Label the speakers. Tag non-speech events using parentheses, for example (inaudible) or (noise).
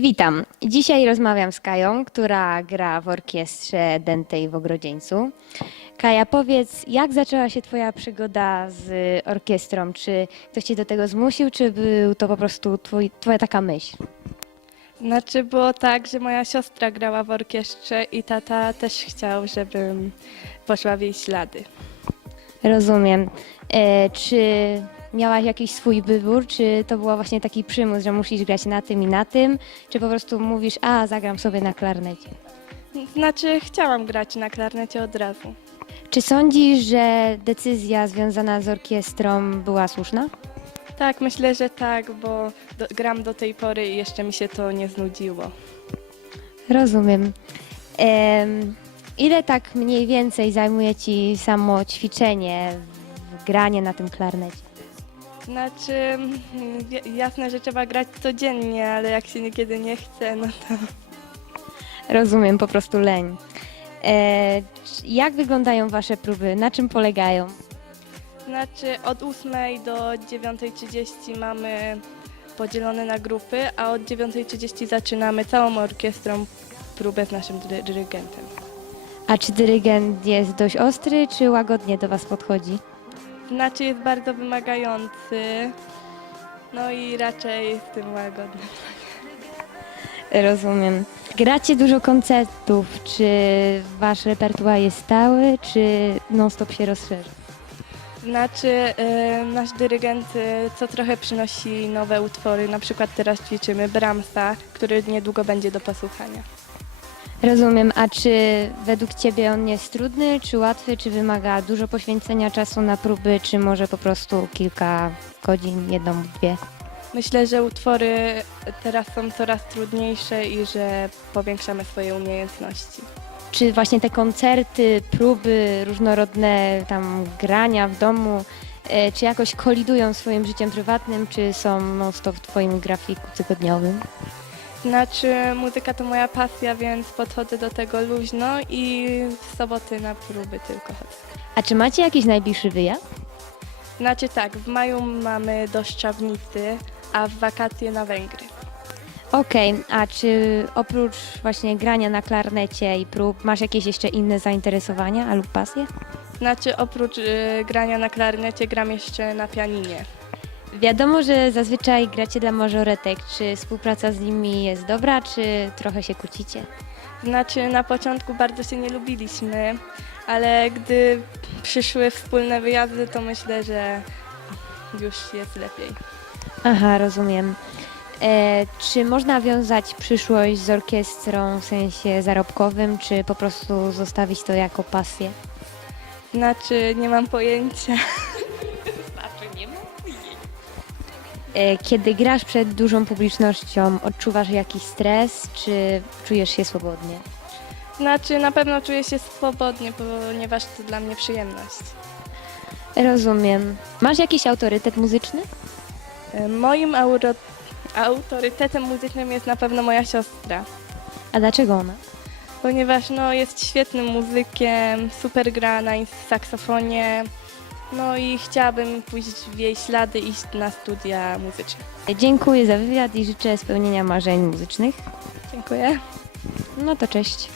Speaker 1: Witam. Dzisiaj rozmawiam z Kają, która gra w orkiestrze Dętej w Ogrodzieńcu. Kaja, powiedz, jak zaczęła się Twoja przygoda z orkiestrą? Czy ktoś Cię do tego zmusił, czy był to po prostu twój, Twoja taka myśl?
Speaker 2: Znaczy było tak, że moja siostra grała w orkiestrze i tata też chciał, żebym poszła w jej ślady.
Speaker 1: Rozumiem. E, czy miałaś jakiś swój wybór, czy to był właśnie taki przymus, że musisz grać na tym i na tym, czy po prostu mówisz, a zagram sobie na klarnecie?
Speaker 2: Znaczy chciałam grać na klarnecie od razu.
Speaker 1: Czy sądzisz, że decyzja związana z orkiestrą była słuszna?
Speaker 2: Tak, myślę, że tak, bo do, gram do tej pory i jeszcze mi się to nie znudziło.
Speaker 1: Rozumiem. Em, ile tak mniej więcej zajmuje Ci samo ćwiczenie, w granie na tym klarnecie?
Speaker 2: Znaczy, mm, jasne, że trzeba grać codziennie, ale jak się niekiedy nie chce, no to
Speaker 1: Rozumiem, po prostu leń. E, jak wyglądają Wasze próby? Na czym polegają?
Speaker 2: Znaczy od 8 do 9.30 mamy podzielone na grupy, a od 9.30 zaczynamy całą orkiestrą próbę z naszym dy- dyrygentem.
Speaker 1: A czy dyrygent jest dość ostry, czy łagodnie do Was podchodzi?
Speaker 2: Znaczy jest bardzo wymagający, no i raczej z tym łagodny.
Speaker 1: Rozumiem. Gracie dużo koncertów. Czy Wasz repertuar jest stały, czy non-stop się rozszerza?
Speaker 2: Znaczy y, nasz dyrygent y, co trochę przynosi nowe utwory, na przykład teraz ćwiczymy Brahmsa, który niedługo będzie do posłuchania.
Speaker 1: Rozumiem. A czy według Ciebie on jest trudny, czy łatwy, czy wymaga dużo poświęcenia czasu na próby, czy może po prostu kilka godzin, jedną, dwie?
Speaker 2: Myślę, że utwory teraz są coraz trudniejsze i że powiększamy swoje umiejętności.
Speaker 1: Czy właśnie te koncerty, próby, różnorodne tam grania w domu, e, czy jakoś kolidują z Twoim życiem prywatnym, czy są non-stop w Twoim grafiku tygodniowym?
Speaker 2: Znaczy muzyka to moja pasja, więc podchodzę do tego luźno i w soboty na próby tylko chodzę.
Speaker 1: A czy macie jakiś najbliższy wyjazd?
Speaker 2: Znaczy tak, w maju mamy do Szczawnicy, a w wakacje na Węgry.
Speaker 1: Okej, a czy oprócz właśnie grania na klarnecie i prób, masz jakieś jeszcze inne zainteresowania lub pasje?
Speaker 2: Znaczy oprócz y, grania na klarnecie gram jeszcze na pianinie.
Speaker 1: Wiadomo, że zazwyczaj gracie dla mażoretek. Czy współpraca z nimi jest dobra, czy trochę się kłócicie?
Speaker 2: Znaczy na początku bardzo się nie lubiliśmy, ale gdy przyszły wspólne wyjazdy, to myślę, że już jest lepiej.
Speaker 1: Aha, rozumiem. E, czy można wiązać przyszłość z orkiestrą w sensie zarobkowym, czy po prostu zostawić to jako pasję?
Speaker 2: Znaczy nie mam pojęcia. (laughs)
Speaker 1: E, kiedy grasz przed dużą publicznością, odczuwasz jakiś stres, czy czujesz się swobodnie?
Speaker 2: Znaczy na pewno czuję się swobodnie, ponieważ to dla mnie przyjemność.
Speaker 1: Rozumiem. Masz jakiś autorytet muzyczny?
Speaker 2: Y, Moim auro- autorytetem muzycznym jest na pewno moja siostra,
Speaker 1: A dlaczego ona?
Speaker 2: ponieważ no, jest świetnym muzykiem, super gra na ins- saksofonie, no i chciałabym pójść w jej ślady, iść na studia muzyczne.
Speaker 1: Dziękuję za wywiad i życzę spełnienia marzeń muzycznych.
Speaker 2: Dziękuję.
Speaker 1: No to cześć.